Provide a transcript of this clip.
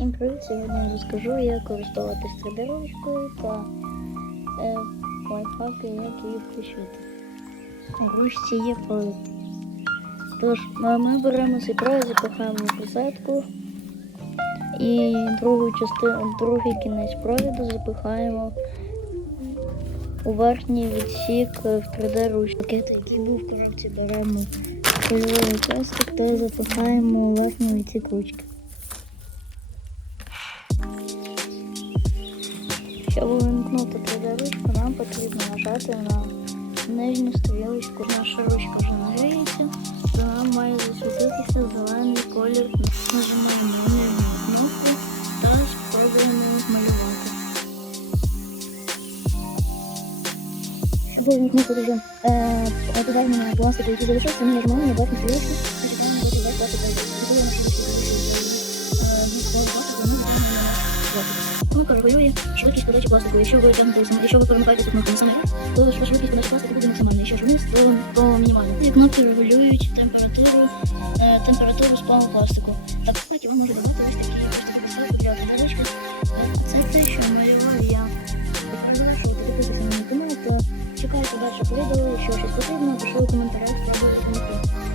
Всім привіт! Сьогодні розкажу, як користуватись 3D-ручкою та е, лайфхаки, як її включити. В ручці є провід. Тож, е, ми беремо цей запихаємо розетку і другу частину, другий кінець провіду запихаємо у верхній відсік в 3D-ручку. Пакет, який був в коробці, беремо кольоровий пластик та запихаємо у верхній відсік ручки. Щоб увімкнути 3D-ручку, нам потрібно нажати на нижню стрілочку. Наша ручка вже нагріється, то нам має засвітитися зелений колір. Нажимаємо на нижню кнопку та спробуємо малювати. Щоб увімкнути режим е, на пластику, який залишився, ми нажимаємо на верхню стрілочку, натискаємо до весь пластик. Коли наша ручка залишиться ми маємо на Кнопка регулює швидкість подачі пластику. Якщо ви тягнете якщо ви перемикаєте самий верх, то швидкість подачі пластику буде максимальна. Якщо ж вниз, то, то мінімальна. Ці кнопки регулюють температуру, е, температуру спалу пластику. Так, кстати, ви можете додати ось такі ось таку поставку для тарелочки. Це те, що малював я. Дякую, що підписуйтесь на мій канал та чекайте далі відео. Якщо щось потрібно, коментарях, спробую допомогти.